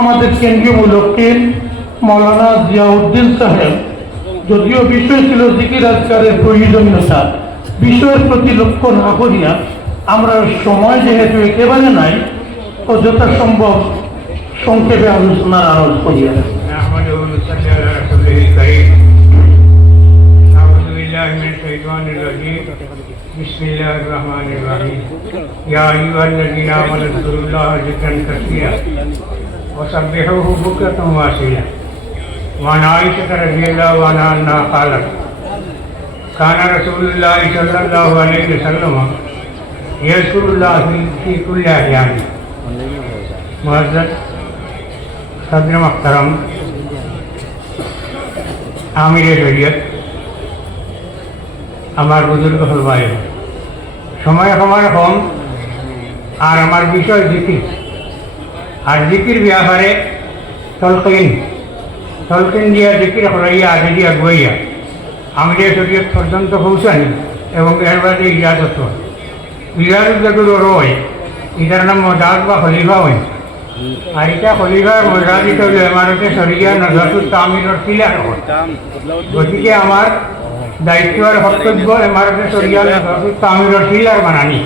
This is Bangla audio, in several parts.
আমাদের কেন্দ্রীয় মুলক্কিন মৌলানা জিয়াউদ্দিন সাহেব যদিও বিষয় ছিল জিকির আজকারের প্রয়োজনীয়তা, বিষয়ের প্রতি লক্ষ্য না করিয়া আমরা সময় যেহেতু একেবারে নাই ও যথাসম্ভব সংক্ষেপে আলোচনার আরোপ করিয়া। بسم الله الرحمن الرحيم يا أيها الذين آمنوا اذكروا الله ذكرا كثيرا وسبحوه بكرة وأصيلا وعن عائشة رضي الله عنها أنها قالت كان رسول الله صلى الله عليه وسلم يذكر الله في كل أحيانه معزز صدر محترم आमिर शरीयत আমার বুজুর্গ হল ভাই, সময় আমার কম আর আমার বিষয় জিকির, আর জিকির ব্যাপারে তলকিন দিয়া জিকির হলাইয়া আগে দিয়া গুয়াইয়া আমাদের শরীয়ত পর্যন্ত পৌঁছানি এবং এর বাদে ইজাজত যেগুলো রয় এটার নাম মজাদ বা খলিফা হয়। আর এটা খলিফার মজাদিত হলে আমারতে শরিয়া নজরুল তামির পিলার হয়। গতিকে আমার দায়িত্ব আর কর্তব্য এমারতে শরিয়া নজরুল তামির পিলার বানানি।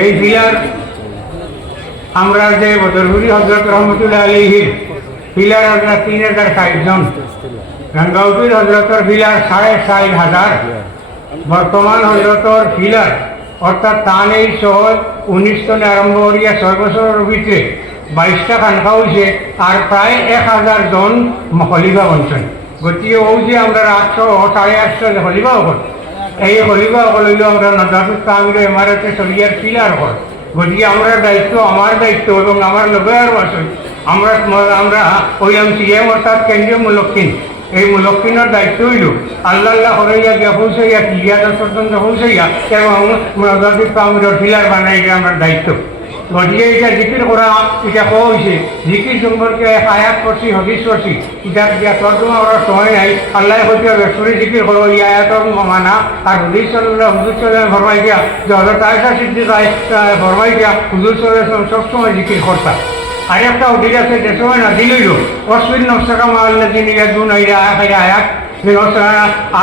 এই পিলার আমরা যে বদরপুরি হজরত রহমতুল্লাহ আলাইহির পিলার আমরা 3060 জন, গঙ্গাউটির হজরতর পিলার 6500, বর্তমান হজরতর পিলার অর্থাৎ তান এই সহ 19 টনে আরম্ভ করিয়া 6 বছরের ভিতরে 22টা খানকা হয়েছে আর প্রায় 1000 জন খলিফা বঞ্চন। গতিকে ও যে আমরা 800 850 খলিফা হল, এই খলিফা হল হইল আমরা নজরুল তামির এমারতে শরিয়ার পিলার হল। গতিকে আমরা দায়িত্ব, আমার দায়িত্ব এবং আমার লোকের বাসন আমরা হইলাম সিএম অর্থাৎ কেন্দ্রীয় মুলক্কিন। এই মুলক্কিনের দায়িত্ব হইল আল্লাহ হরাইয়া গিয়া পৌঁছাইয়া ক্লিয়ার পর্যন্ত পৌঁছাইয়া এবং নজরুল তামির পিলার বানাই আমরা দায়িত্ব। গতিকে এটা জিকির করা এটা কোয়া হয়েছে, জিকির সম্পর্কে আয়াত করছি, হদিস করছি, এটা তর্জমা করার সময় নাই। আল্লাহ হইতে বেসরি জিকির করো এই আয়াতর মানা আর হুজুর সাল্লাল্লাহু ফরমাই দিয়া যে হযরত আয়েশা সিদ্দিকায় ফরমাই দিয়া হুজুর সাল্লাল্লাহু সবসময় জিকির করতাম। আর একটা হদিস আছে যে সময় না দিলইল ওয়াসবির নফসাকা মাআল্লাযিনা ইয়াদুনা ইলা আখির আয়াত।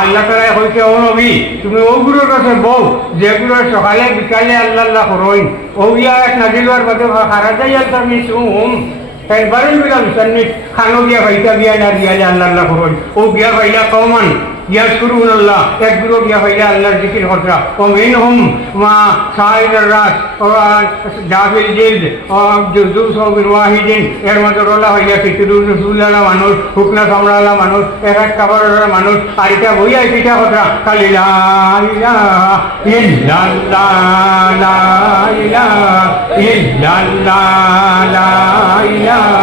আল্লাহ তাআলা হইতে ও নবী তুমি ওগুলোর কাছে বউ যেগুলো সকালে বিকালে আল্লাহ করইন ও আয়াত নাযিল হওয়ার পরে খারাজাইয়াল তামিসুম একবারের বিলা বিসান্নিত খানো গিয়া ভাইতা বিয়া না দিয়া আল্লাহ করইন ও বিয়া ভাইলা কওমান ইয়াশকুরুনাল্লাহ এক গুরু বিয়া ভাইলা আল্লাহর জিকির করতা ও মিনহুম মা সাইরার রাত ও জাবিল জিলদ ও জুজু সাবির ওয়াহিদিন এর মধ্যে রোলা হইয়া কিতুরু রাসূলুল্লাহ মানুষ হুকনা সামরালা মানুষ এক কাবরের মানুষ আর এটা বইয়া এটা কথা খালি লা ইলাহা ইল্লাল্লাহ লা ইলাহা ইল্লাল্লাহ লা ইলাহা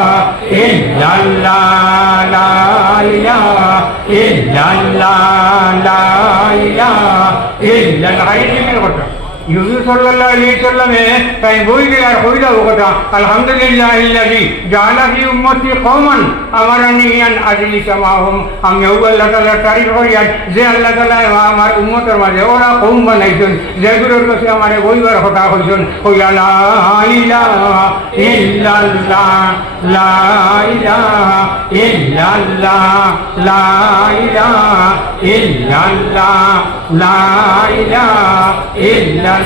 ইল্লাল্লাহ লা ইলাহা ইল্লাল্লাহ লা ইলাহা ইল্লাল্লাহ। এই জিকির কথা হুজুর সাল্লাল্লাহু আলাইহি ওয়াসাল্লামে তাই বইলে আর কইলা কথা আলহামদুলিল্লাহিল্লাযী জাআলা ফি উম্মতি কওমান আমারানি আন আজলিসা মাহুম। আমি আল্লাহ তাআলার তারিফ করি যে আল্লাহ তাআলা আমার উম্মতের মাঝে ওরা কওম বানাইছেন যেগুলোর কাছে আমারে বইবার কথা কইছেন কইলা লা ইলাহা ইল্লাল্লাহ লা ইলাহা ইল্লাল্লাহ লা ইলাহা ইল্লাল্লাহ লা ইলাহা ইল্লাল্লাহ।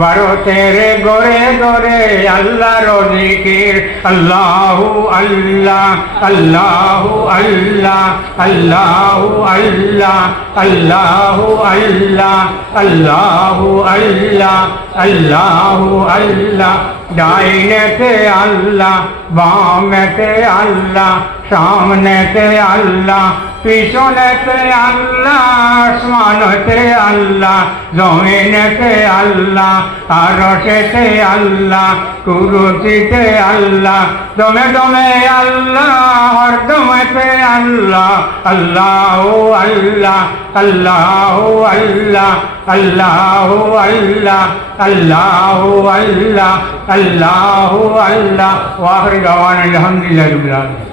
ভারতের গরে গরে আল্লাহর জিকির আল্লাহু আল্লাহ আল্লাহু আল্লাহ আল্লাহু আল্লাহ আল্লাহু আল্লাহ আল্লাহু আল্লাহ আল্লাহু আল্লাহ। ডাইনেতে আল্লাহ বামেতে আল্লাহ সামনেতে আল্লাহ পিছনেতে আল্লাহ আসমানেতে আল্লাহ জমিনেতে আল্লাহ আরশেতে আল্লাহ কুরসিতে আল্লাহ দমে দমে আল্লাহ হরদমেতে আল্লাহ আল্লাহু আল্লাহ আল্লাহু আল্লাহ আল্লাহু আল্লাহ আল্লাহু আল্লাহ আল্লাহু আল্লাহ ওয়া আখির দাওয়ানা আলহামদুলিল্লাহি রাব্বিল আলামিন।